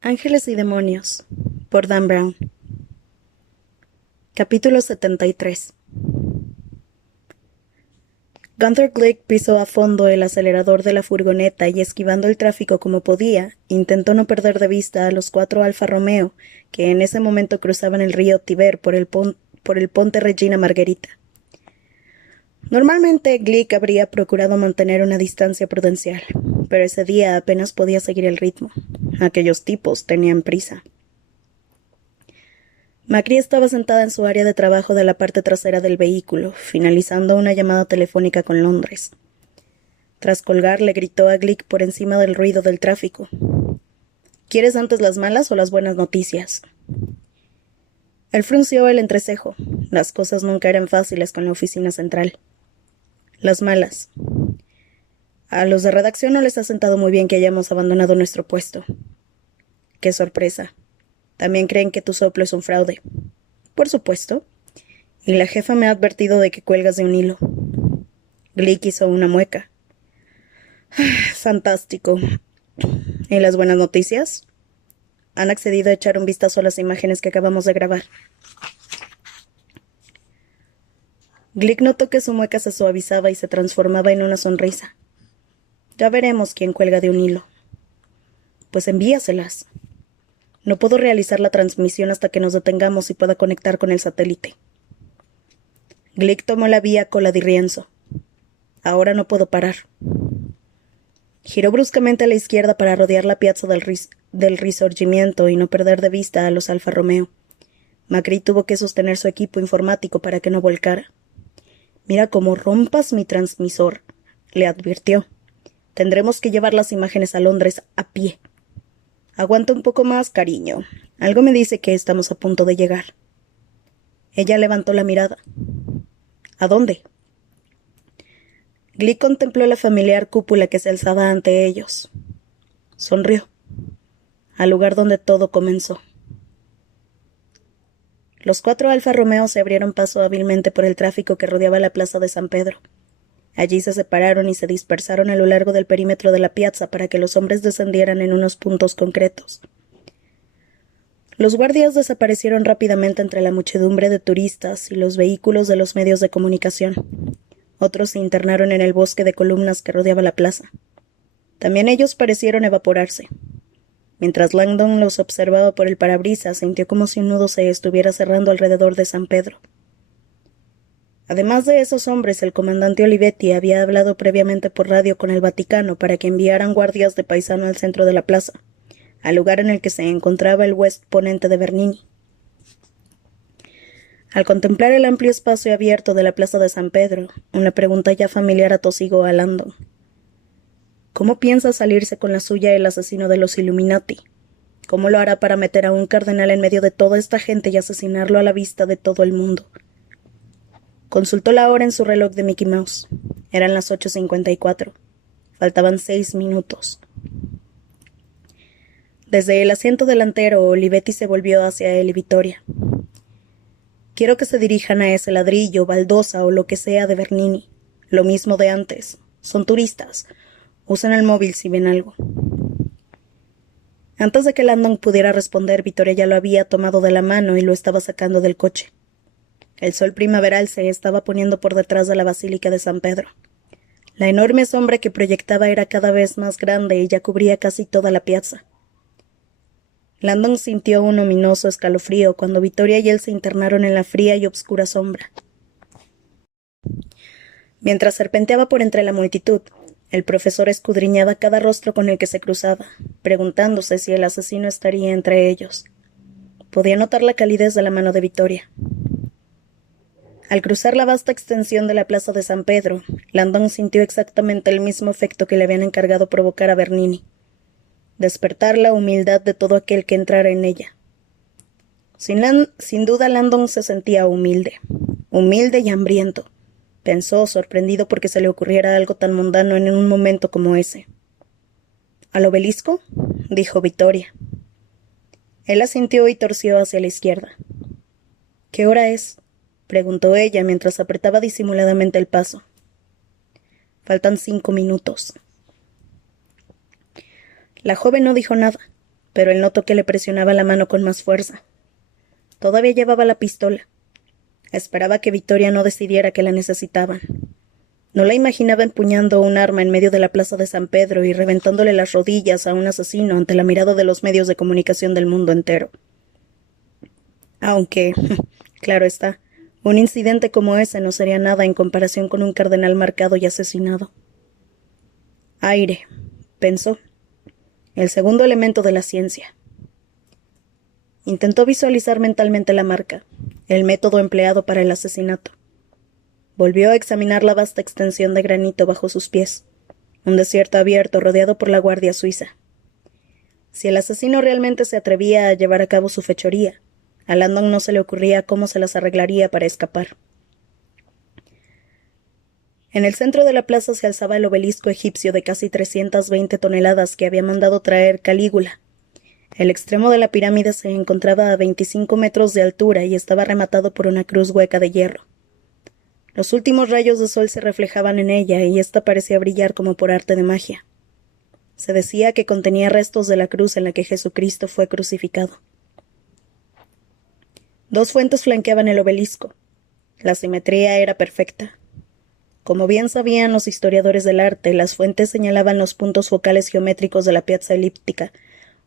Ángeles y Demonios, por Dan Brown. Capítulo 73. Gunther Glick pisó a fondo el acelerador de la furgoneta y, esquivando el tráfico como podía, intentó no perder de vista a los 4 Alfa Romeo que en ese momento cruzaban el río Tiber por el ponte Regina Margherita. Normalmente Glick habría procurado mantener una distancia prudencial, pero ese día apenas podía seguir el ritmo. Aquellos tipos tenían prisa. Macri estaba sentada en su área de trabajo de la parte trasera del vehículo, finalizando una llamada telefónica con Londres. Tras colgar, le gritó a Glick por encima del ruido del tráfico: ¿Quieres antes las malas o las buenas noticias? Él frunció el entrecejo. Las cosas nunca eran fáciles con la oficina central. Las malas. A los de redacción no les ha sentado muy bien que hayamos abandonado nuestro puesto. ¡Qué sorpresa! También creen que tu soplo es un fraude. Por supuesto. Y la jefa me ha advertido de que cuelgas de un hilo. Glick hizo una mueca. Fantástico. ¿Y las buenas noticias? Han accedido a echar un vistazo a las imágenes que acabamos de grabar. Glick notó que su mueca se suavizaba y se transformaba en una sonrisa. Ya veremos quién cuelga de un hilo. Pues envíaselas. No puedo realizar la transmisión hasta que nos detengamos y pueda conectar con el satélite. Glick tomó la vía Cola di Rienzo. Ahora no puedo parar. Giró bruscamente a la izquierda para rodear la piazza del Risorgimiento y no perder de vista a los Alfa Romeo. Macri tuvo que sostener su equipo informático para que no volcara. «Mira cómo rompas mi transmisor», le advirtió. «Tendremos que llevar las imágenes a Londres a pie». «Aguanta un poco más, cariño. Algo me dice que estamos a punto de llegar». Ella levantó la mirada. «¿A dónde?» Glick contempló la familiar cúpula que se alzaba ante ellos. Sonrió. Al lugar donde todo comenzó. Los 4 Alfa Romeo se abrieron paso hábilmente por el tráfico que rodeaba la plaza de San Pedro. Allí se separaron y se dispersaron a lo largo del perímetro de la piazza para que los hombres descendieran en unos puntos concretos. Los guardias desaparecieron rápidamente entre la muchedumbre de turistas y los vehículos de los medios de comunicación. Otros se internaron en el bosque de columnas que rodeaba la plaza. También ellos parecieron evaporarse. Mientras Langdon los observaba por el parabrisas, sintió como si un nudo se estuviera cerrando alrededor de San Pedro. Además de esos hombres, el comandante Olivetti había hablado previamente por radio con el Vaticano para que enviaran guardias de paisano al centro de la plaza, al lugar en el que se encontraba el West Ponente de Bernini. Al contemplar el amplio espacio abierto de la plaza de San Pedro, una pregunta ya familiar atosigó a Langdon. ¿Cómo piensa salirse con la suya el asesino de los Illuminati? ¿Cómo lo hará para meter a un cardenal en medio de toda esta gente y asesinarlo a la vista de todo el mundo? Consultó la hora en su reloj de Mickey Mouse. Eran las 8:54. Faltaban 6 minutos. Desde el asiento delantero, Olivetti se volvió hacia él y Vittoria. Quiero que se dirijan a ese ladrillo, baldosa o lo que sea de Bernini. Lo mismo de antes. Son turistas. Usen el móvil si ven algo. Antes de que Langdon pudiera responder, Vittoria ya lo había tomado de la mano y lo estaba sacando del coche. El sol primaveral se estaba poniendo por detrás de la Basílica de San Pedro. La enorme sombra que proyectaba era cada vez más grande y ya cubría casi toda la piazza. Langdon sintió un ominoso escalofrío cuando Vittoria y él se internaron en la fría y obscura sombra. Mientras serpenteaba por entre la multitud, el profesor escudriñaba cada rostro con el que se cruzaba, preguntándose si el asesino estaría entre ellos. Podía notar la calidez de la mano de Vittoria. Al cruzar la vasta extensión de la plaza de San Pedro, Langdon sintió exactamente el mismo efecto que le habían encargado provocar a Bernini: despertar la humildad de todo aquel que entrara en ella. Sin duda Langdon se sentía humilde y hambriento, pensó, sorprendido porque se le ocurriera algo tan mundano en un momento como ese. ¿Al obelisco?, dijo Vittoria. Él asintió y torció hacia la izquierda. ¿Qué hora es?, preguntó ella mientras apretaba disimuladamente el paso. Faltan 5 minutos. La joven no dijo nada. pero él notó que le presionaba la mano con más fuerza. Todavía llevaba la pistola. Esperaba que Victoria no decidiera que la necesitaban. No la imaginaba empuñando un arma en medio de la plaza de San Pedro y reventándole las rodillas a un asesino ante la mirada de los medios de comunicación del mundo entero. Aunque, claro está, un incidente como ese no sería nada en comparación con un cardenal marcado y asesinado. Aire, pensó. El segundo elemento de la ciencia. Intentó visualizar mentalmente la marca, el método empleado para el asesinato. Volvió a examinar la vasta extensión de granito bajo sus pies, un desierto abierto rodeado por la Guardia Suiza. Si el asesino realmente se atrevía a llevar a cabo su fechoría, a Landon no se le ocurría cómo se las arreglaría para escapar. En el centro de la plaza se alzaba el obelisco egipcio de casi 320 toneladas que había mandado traer Calígula. El extremo de la pirámide se encontraba a 25 metros de altura y estaba rematado por una cruz hueca de hierro. Los últimos rayos de sol se reflejaban en ella y ésta parecía brillar como por arte de magia. Se decía que contenía restos de la cruz en la que Jesucristo fue crucificado. 2 fuentes flanqueaban el obelisco. La simetría era perfecta. Como bien sabían los historiadores del arte, las fuentes señalaban los puntos focales geométricos de la piazza elíptica,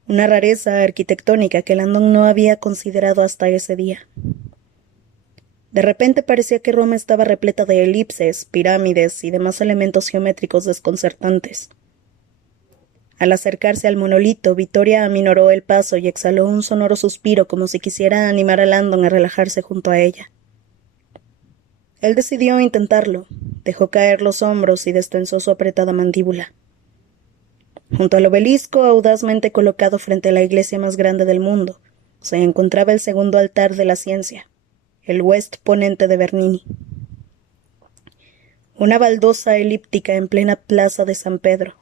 una rareza arquitectónica que Landon no había considerado hasta ese día. De repente parecía que Roma estaba repleta de elipses, pirámides y demás elementos geométricos desconcertantes. Al acercarse al monolito, Victoria aminoró el paso y exhaló un sonoro suspiro como si quisiera animar a Landon a relajarse junto a ella. Él decidió intentarlo, dejó caer los hombros y destensó su apretada mandíbula. Junto al obelisco, audazmente colocado frente a la iglesia más grande del mundo, se encontraba el segundo altar de la ciencia, el West Ponente de Bernini. Una baldosa elíptica en plena plaza de San Pedro.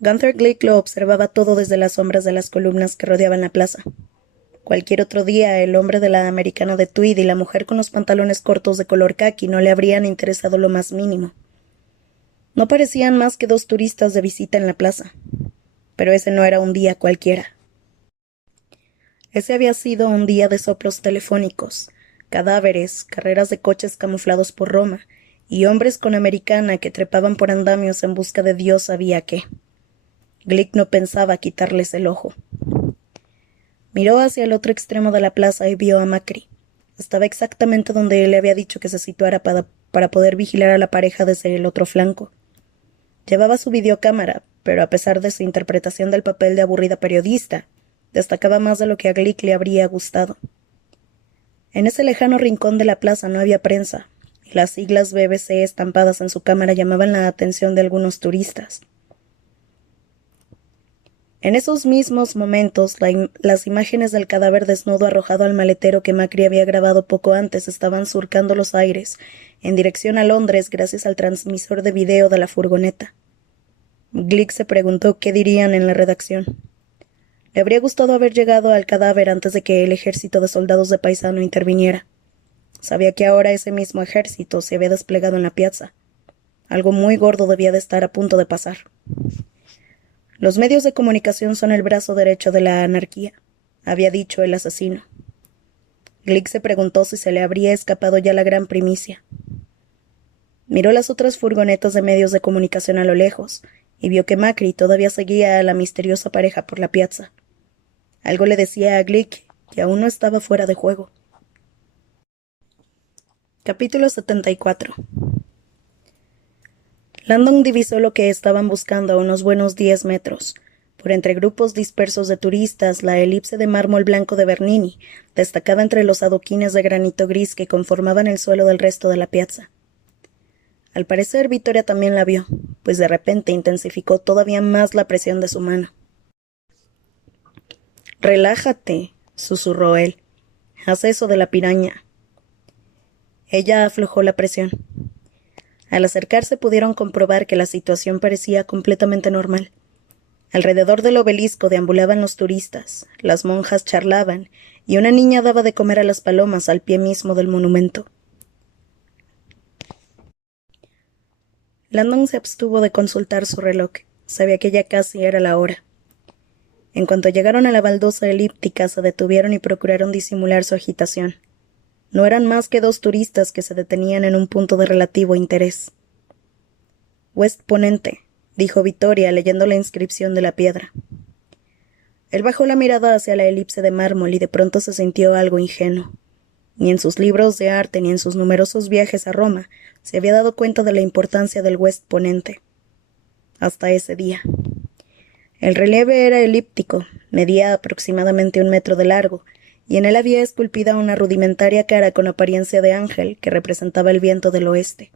Gunther Glick lo observaba todo desde las sombras de las columnas que rodeaban la plaza. Cualquier otro día, el hombre de la americana de tweed y la mujer con los pantalones cortos de color caqui no le habrían interesado lo más mínimo. No parecían más que 2 turistas de visita en la plaza. Pero ese no era un día cualquiera. Ese había sido un día de soplos telefónicos, cadáveres, carreras de coches camuflados por Roma, y hombres con americana que trepaban por andamios en busca de Dios sabía qué. Glick no pensaba quitarles el ojo. Miró hacia el otro extremo de la plaza y vio a Macri. Estaba exactamente donde él le había dicho que se situara para poder vigilar a la pareja desde el otro flanco. Llevaba su videocámara, pero a pesar de su interpretación del papel de aburrida periodista, destacaba más de lo que a Glick le habría gustado. En ese lejano rincón de la plaza no había prensa, y las siglas BBC estampadas en su cámara llamaban la atención de algunos turistas. En esos mismos momentos, las imágenes del cadáver desnudo arrojado al maletero que Macri había grabado poco antes estaban surcando los aires, en dirección a Londres gracias al transmisor de video de la furgoneta. Glick se preguntó qué dirían en la redacción. Le habría gustado haber llegado al cadáver antes de que el ejército de soldados de paisano interviniera. Sabía que ahora ese mismo ejército se había desplegado en la piazza. Algo muy gordo debía de estar a punto de pasar. Los medios de comunicación son el brazo derecho de la anarquía, había dicho el asesino. Glick se preguntó si se le habría escapado ya la gran primicia. Miró las otras furgonetas de medios de comunicación a lo lejos y vio que Macri todavía seguía a la misteriosa pareja por la piazza. Algo le decía a Glick que aún no estaba fuera de juego. Capítulo 74. Landon divisó lo que estaban buscando a unos buenos 10 metros. Por entre grupos dispersos de turistas, la elipse de mármol blanco de Bernini destacaba entre los adoquines de granito gris que conformaban el suelo del resto de la piazza. Al parecer, Victoria también la vio, pues de repente intensificó todavía más la presión de su mano. «Relájate», susurró él. «Haz eso de la piraña». Ella aflojó la presión. Al acercarse pudieron comprobar que la situación parecía completamente normal. Alrededor del obelisco deambulaban los turistas, las monjas charlaban, y una niña daba de comer a las palomas al pie mismo del monumento. Landon se abstuvo de consultar su reloj. Sabía que ya casi era la hora. En cuanto llegaron a la baldosa elíptica, se detuvieron y procuraron disimular su agitación. No eran más que 2 turistas que se detenían en un punto de relativo interés. West Ponente, dijo Vittoria, leyendo la inscripción de la piedra. Él bajó la mirada hacia la elipse de mármol y de pronto se sintió algo ingenuo. Ni en sus libros de arte ni en sus numerosos viajes a Roma se había dado cuenta de la importancia del West Ponente. Hasta ese día. El relieve era elíptico, medía aproximadamente 1 metro de largo, y en él había esculpida una rudimentaria cara con apariencia de ángel que representaba el viento del oeste.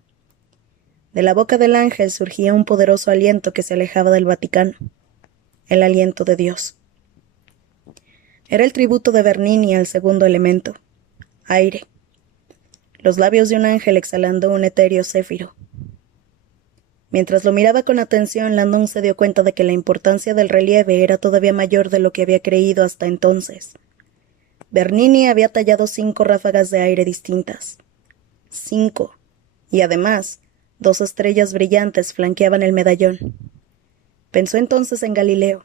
De la boca del ángel surgía un poderoso aliento que se alejaba del Vaticano, el aliento de Dios. Era el tributo de Bernini al segundo elemento, aire. Los labios de un ángel exhalando un etéreo céfiro. Mientras lo miraba con atención, Landon se dio cuenta de que la importancia del relieve era todavía mayor de lo que había creído hasta entonces. Bernini había tallado 5 ráfagas de aire distintas. 5. Y además, 2 estrellas brillantes flanqueaban el medallón. Pensó entonces en Galileo.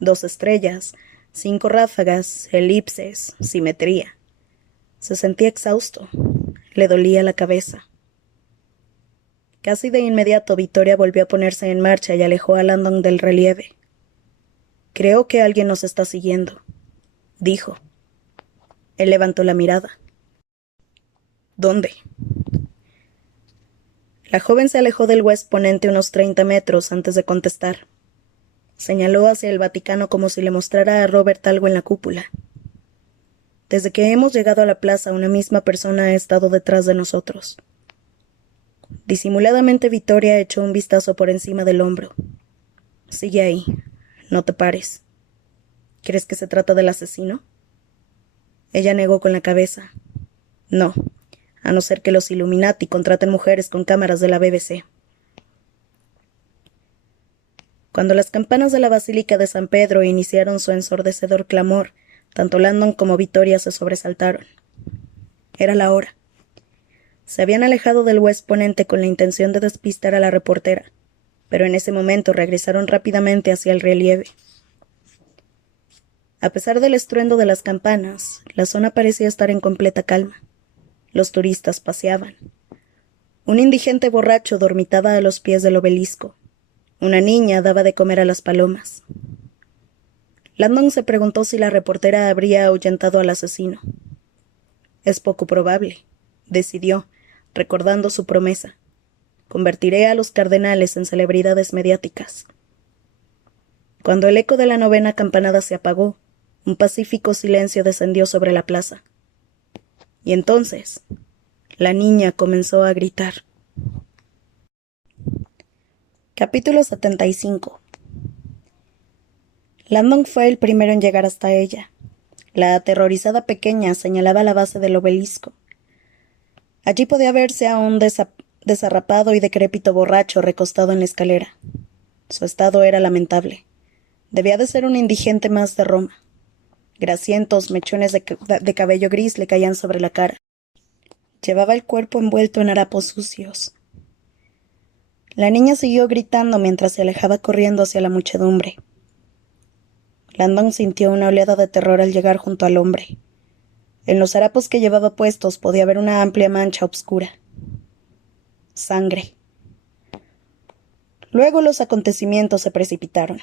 2 estrellas, 5 ráfagas, elipses, simetría. Se sentía exhausto. Le dolía la cabeza. Casi de inmediato Vittoria volvió a ponerse en marcha y alejó a Landon del relieve. «Creo que alguien nos está siguiendo», dijo. Él levantó la mirada. «¿Dónde?» La joven se alejó del West Ponente unos 30 metros antes de contestar. Señaló hacia el Vaticano como si le mostrara a Robert algo en la cúpula. «Desde que hemos llegado a la plaza, una misma persona ha estado detrás de nosotros». Disimuladamente Vittoria echó un vistazo por encima del hombro. «Sigue ahí. No te pares. ¿Crees que se trata del asesino?» Ella negó con la cabeza. «No, a no ser que los Illuminati contraten mujeres con cámaras de la BBC». Cuando las campanas de la Basílica de San Pedro iniciaron su ensordecedor clamor, tanto Landon como Vittoria se sobresaltaron. Era la hora. Se habían alejado del West Ponente con la intención de despistar a la reportera, pero en ese momento regresaron rápidamente hacia el relieve. A pesar del estruendo de las campanas, la zona parecía estar en completa calma. Los turistas paseaban. Un indigente borracho dormitaba a los pies del obelisco. Una niña daba de comer a las palomas. Landon se preguntó si la reportera habría ahuyentado al asesino. Es poco probable, decidió, recordando su promesa. Convertiré a los cardenales en celebridades mediáticas. Cuando el eco de la 9ª campanada se apagó, un pacífico silencio descendió sobre la plaza. Y entonces, la niña comenzó a gritar. Capítulo 75. Landon fue el primero en llegar hasta ella. La aterrorizada pequeña señalaba la base del obelisco. Allí podía verse a un desarrapado y decrépito borracho recostado en la escalera. Su estado era lamentable. Debía de ser un indigente más de Roma. Grasientos mechones de cabello gris le caían sobre la cara. Llevaba el cuerpo envuelto en harapos sucios. La niña siguió gritando mientras se alejaba corriendo hacia la muchedumbre. Landon sintió una oleada de terror al llegar junto al hombre. En los harapos que llevaba puestos podía ver una amplia mancha oscura. Sangre. Luego los acontecimientos se precipitaron.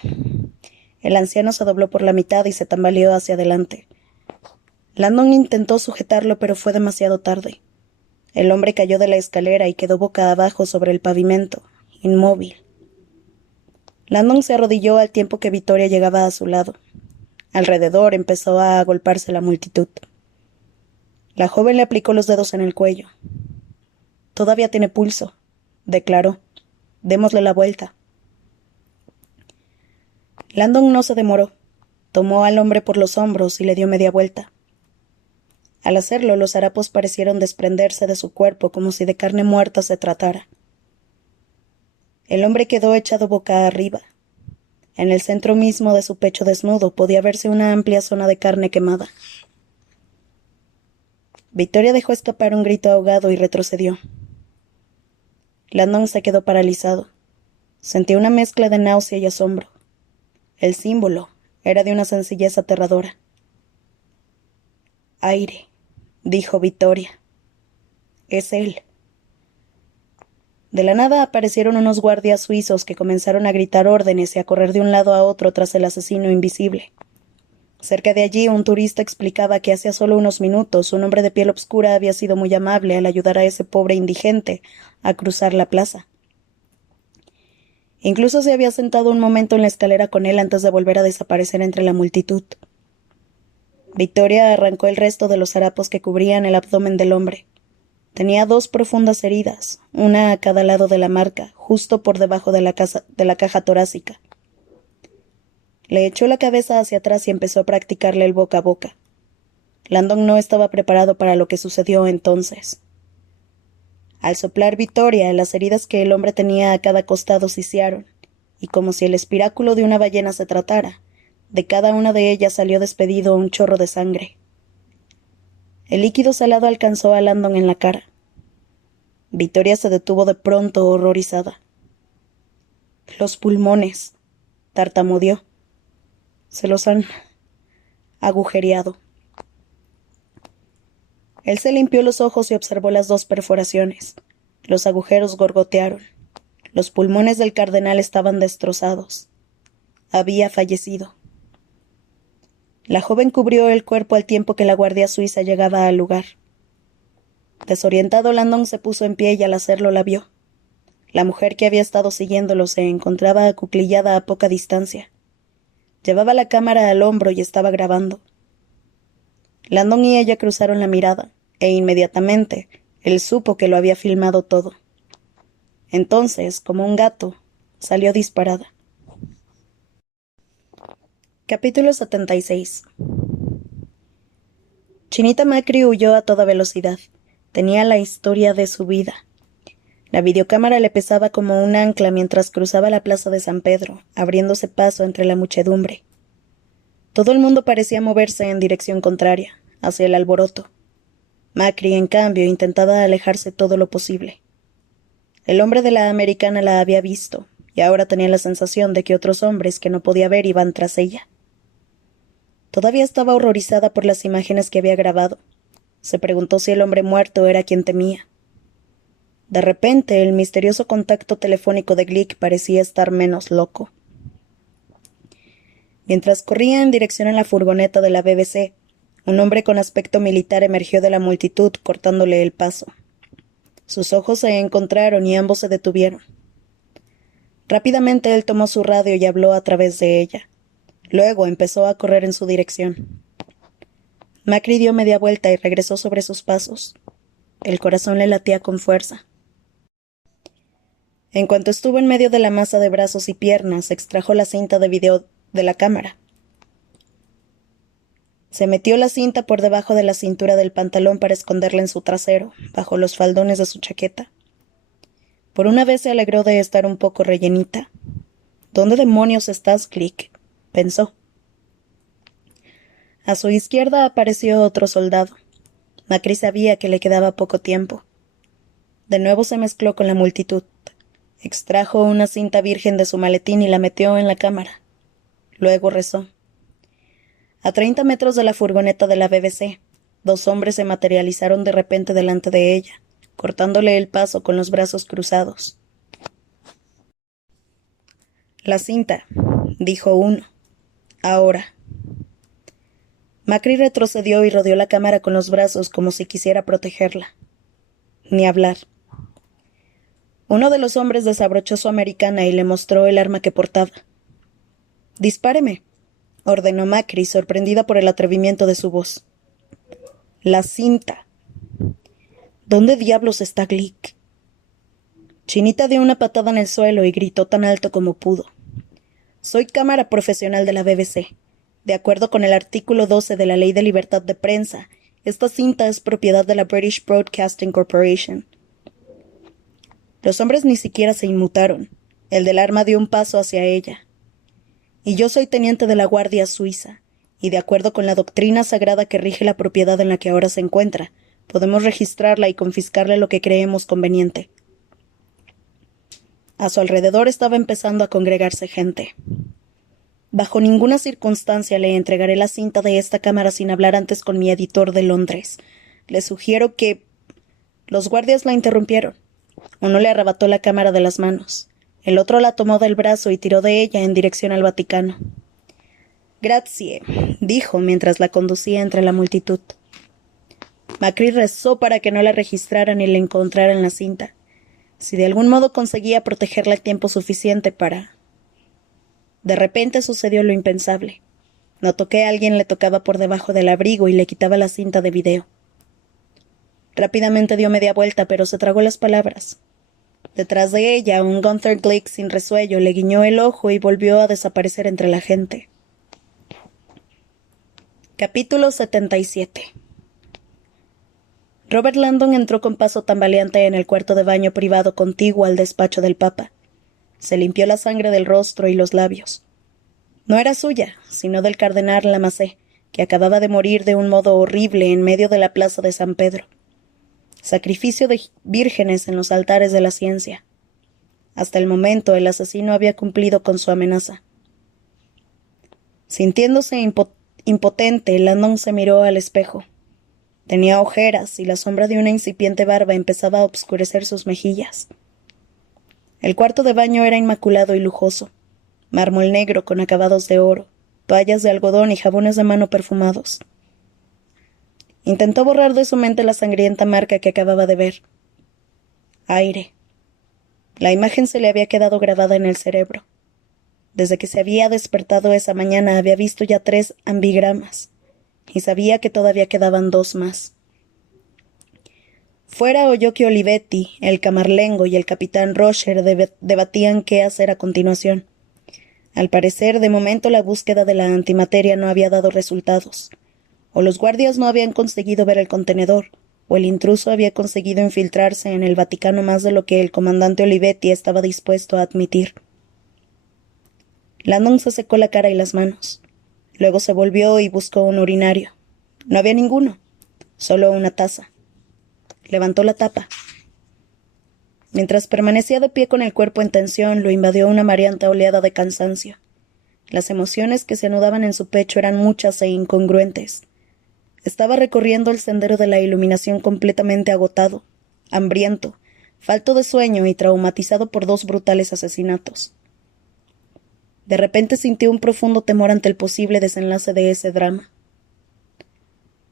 El anciano se dobló por la mitad y se tambaleó hacia adelante. Landon intentó sujetarlo, pero fue demasiado tarde. El hombre cayó de la escalera y quedó boca abajo sobre el pavimento, inmóvil. Landon se arrodilló al tiempo que Vittoria llegaba a su lado. Alrededor empezó a agolparse la multitud. La joven le aplicó los dedos en el cuello. «Todavía tiene pulso», declaró. «Démosle la vuelta». Landon no se demoró. Tomó al hombre por los hombros y le dio media vuelta. Al hacerlo, los harapos parecieron desprenderse de su cuerpo como si de carne muerta se tratara. El hombre quedó echado boca arriba. En el centro mismo de su pecho desnudo podía verse una amplia zona de carne quemada. Vittoria dejó escapar un grito ahogado y retrocedió. Landon se quedó paralizado. Sentía una mezcla de náusea y asombro. El símbolo, Era de una sencillez aterradora. «Aire», dijo Victoria. «Es él». De la nada aparecieron unos guardias suizos que comenzaron a gritar órdenes y a correr de un lado a otro tras el asesino invisible. Cerca de allí, un turista explicaba que hacía solo unos minutos un hombre de piel oscura había sido muy amable al ayudar a ese pobre indigente a cruzar la plaza. Incluso se había sentado un momento en la escalera con él antes de volver a desaparecer entre la multitud. Victoria arrancó el resto de los harapos que cubrían el abdomen del hombre. Tenía 2 profundas heridas, una a cada lado de la marca, justo por debajo de la caja torácica. Le echó la cabeza hacia atrás y empezó a practicarle el boca a boca. Landon no estaba preparado para lo que sucedió entonces. Al soplar Victoria, las heridas que el hombre tenía a cada costado sisearon, y como si el espiráculo de una ballena se tratara, de cada una de ellas salió despedido un chorro de sangre. El líquido salado alcanzó a Landon en la cara. Victoria se detuvo de pronto, horrorizada. «Los pulmones», tartamudeó. «Se los han agujereado». Él se limpió los ojos y observó las 2 perforaciones. Los agujeros gorgotearon. Los pulmones del cardenal estaban destrozados. Había fallecido. La joven cubrió el cuerpo al tiempo que la guardia suiza llegaba al lugar. Desorientado, Landon se puso en pie y al hacerlo la vio. La mujer que había estado siguiéndolo se encontraba acuclillada a poca distancia. Llevaba la cámara al hombro y estaba grabando. Landon y ella cruzaron la mirada, e inmediatamente él supo que lo había filmado todo. Entonces, como un gato, salió disparada. Capítulo 76. Chinita Macri huyó a toda velocidad. Tenía la historia de su vida. La videocámara le pesaba como un ancla mientras cruzaba la plaza de San Pedro, abriéndose paso entre la muchedumbre. Todo el mundo parecía moverse en dirección contraria, hacia el alboroto. Macri, en cambio, intentaba alejarse todo lo posible. El hombre de la americana la había visto, y ahora tenía la sensación de que otros hombres que no podía ver iban tras ella. Todavía estaba horrorizada por las imágenes que había grabado. Se preguntó si el hombre muerto era quien temía. De repente, el misterioso contacto telefónico de Glick parecía estar menos loco. Mientras corría en dirección a la furgoneta de la BBC, un hombre con aspecto militar emergió de la multitud, cortándole el paso. Sus ojos se encontraron y ambos se detuvieron. Rápidamente él tomó su radio y habló a través de ella. Luego empezó a correr en su dirección. Macri dio media vuelta y regresó sobre sus pasos. El corazón le latía con fuerza. En cuanto estuvo en medio de la masa de brazos y piernas, extrajo la cinta de video de la cámara. Se metió la cinta por debajo de la cintura del pantalón para esconderla en su trasero, bajo los faldones de su chaqueta. Por una vez se alegró de estar un poco rellenita. «¿Dónde demonios estás, Glick?», pensó. A su izquierda apareció otro soldado. Macri sabía que le quedaba poco tiempo. De nuevo se mezcló con la multitud. Extrajo una cinta virgen de su maletín y la metió en la cámara. Luego rezó. A 30 metros de la furgoneta de la BBC, 2 hombres se materializaron de repente delante de ella, cortándole el paso con los brazos cruzados. «La cinta», dijo uno. «Ahora». Macri retrocedió y rodeó la cámara con los brazos como si quisiera protegerla. Ni hablar. Uno de los hombres desabrochó su americana y le mostró el arma que portaba. «Dispáreme», ordenó Macri, sorprendida por el atrevimiento de su voz. «La cinta». «¿Dónde diablos está Glick?» Chinita dio una patada en el suelo y gritó tan alto como pudo. «Soy cámara profesional de la BBC. De acuerdo con el artículo 12 de la Ley de Libertad de Prensa, esta cinta es propiedad de la British Broadcasting Corporation». Los hombres ni siquiera se inmutaron. El del arma dio un paso hacia ella. «Y yo soy teniente de la Guardia Suiza, y de acuerdo con la doctrina sagrada que rige la propiedad en la que ahora se encuentra, podemos registrarla y confiscarle lo que creemos conveniente». A su alrededor estaba empezando a congregarse gente. Bajo ninguna circunstancia le entregaré la cinta de esta cámara sin hablar antes con mi editor de Londres. Le sugiero que... Los guardias la interrumpieron. Uno le arrebató la cámara de las manos. El otro la tomó del brazo y tiró de ella en dirección al Vaticano. «Grazie», dijo mientras la conducía entre la multitud. Macri rezó para que no la registraran y le encontraran la cinta. Si de algún modo conseguía protegerla tiempo suficiente para... De repente sucedió lo impensable. Notó que alguien le tocaba por debajo del abrigo y le quitaba la cinta de video. Rápidamente dio media vuelta, pero se tragó las palabras. Detrás de ella, un Gunther Glick sin resuello le guiñó el ojo y volvió a desaparecer entre la gente. Capítulo 77. Robert Landon entró con paso tambaleante en el cuarto de baño privado contiguo al despacho del Papa. Se limpió la sangre del rostro y los labios. No era suya, sino del cardenal Lamassé, que acababa de morir de un modo horrible en medio de la plaza de San Pedro. Sacrificio de vírgenes en los altares de la ciencia. Hasta el momento el asesino había cumplido con su amenaza. Sintiéndose impotente, Landon se miró al espejo. Tenía ojeras y la sombra de una incipiente barba empezaba a obscurecer sus mejillas. El cuarto de baño era inmaculado y lujoso. Mármol negro con acabados de oro, toallas de algodón y jabones de mano perfumados. Intentó borrar de su mente la sangrienta marca que acababa de ver. Aire. La imagen se le había quedado grabada en el cerebro. Desde que se había despertado esa mañana había visto ya 3 ambigramas, y sabía que todavía quedaban 2 más. Fuera oyó que Olivetti, el camarlengo y el capitán Rocher debatían qué hacer a continuación. Al parecer, de momento la búsqueda de la antimateria no había dado resultados. O los guardias no habían conseguido ver el contenedor, o el intruso había conseguido infiltrarse en el Vaticano más de lo que el comandante Olivetti estaba dispuesto a admitir. Landon se secó la cara y las manos. Luego se volvió y buscó un urinario. No había ninguno, solo una taza. Levantó la tapa. Mientras permanecía de pie con el cuerpo en tensión, lo invadió una mareante oleada de cansancio. Las emociones que se anudaban en su pecho eran muchas e incongruentes. Estaba recorriendo el sendero de la iluminación completamente agotado, hambriento, falto de sueño y traumatizado por 2 brutales asesinatos. De repente sintió un profundo temor ante el posible desenlace de ese drama.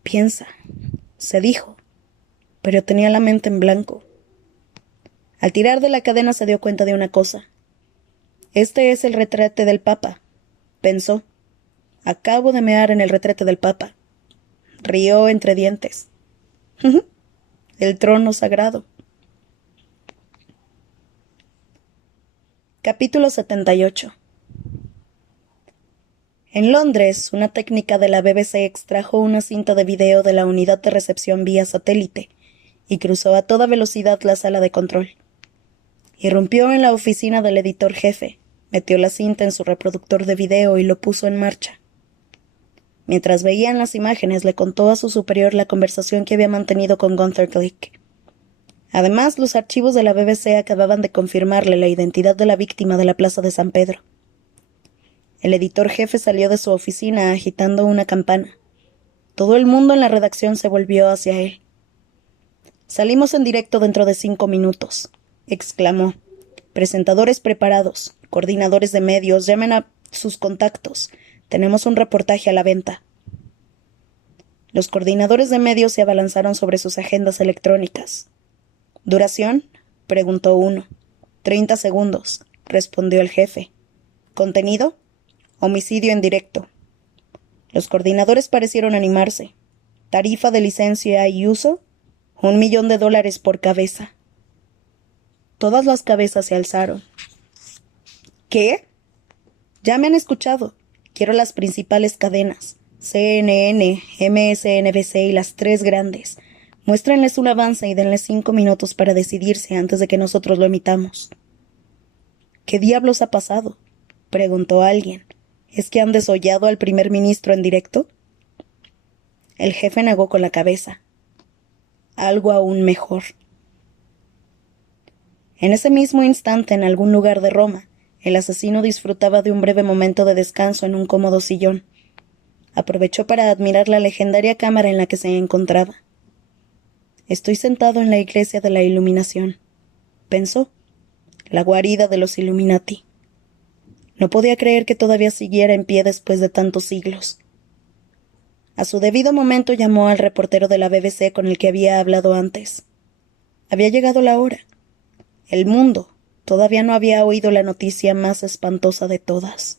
«Piensa», se dijo, pero tenía la mente en blanco. Al tirar de la cadena se dio cuenta de una cosa. «Este es el retrete del Papa», pensó. «Acabo de mear en el retrete del Papa». Rió entre dientes. El trono sagrado. Capítulo 78. En Londres, una técnica de la BBC extrajo una cinta de video de la unidad de recepción vía satélite y cruzó a toda velocidad la sala de control. Irrumpió en la oficina del editor jefe, metió la cinta en su reproductor de video y lo puso en marcha. Mientras veían las imágenes, le contó a su superior la conversación que había mantenido con Gunther Glick. Además, los archivos de la BBC acababan de confirmarle la identidad de la víctima de la plaza de San Pedro. El editor jefe salió de su oficina agitando una campana. Todo el mundo en la redacción se volvió hacia él. «Salimos en directo dentro de 5 minutos», exclamó. «Presentadores preparados, coordinadores de medios, llamen a sus contactos. Tenemos un reportaje a la venta». Los coordinadores de medios se abalanzaron sobre sus agendas electrónicas. «¿Duración?», preguntó uno. 30 segundos», respondió el jefe. «¿Contenido?». «Homicidio en directo». Los coordinadores parecieron animarse. «¿Tarifa de licencia y uso?». $1.000.000 por cabeza. Todas las cabezas se alzaron. «¿Qué?». «Ya me han escuchado. Quiero las principales cadenas. CNN, MSNBC y las 3 grandes. Muéstrenles un avance y denles 5 minutos para decidirse antes de que nosotros lo emitamos». «¿Qué diablos ha pasado?», preguntó alguien. «¿Es que han desollado al primer ministro en directo?». El jefe negó con la cabeza. «Algo aún mejor». En ese mismo instante, en algún lugar de Roma, El asesino disfrutaba de un breve momento de descanso en un cómodo sillón. Aprovechó para admirar la legendaria cámara en la que se encontraba. Estoy sentado en la iglesia de la Iluminación, pensó, la guarida de los Illuminati. No podía creer que todavía siguiera en pie después de tantos siglos. A su debido momento llamó al reportero de la BBC con el que había hablado antes. Había llegado la hora. El mundo todavía no había oído la noticia más espantosa de todas.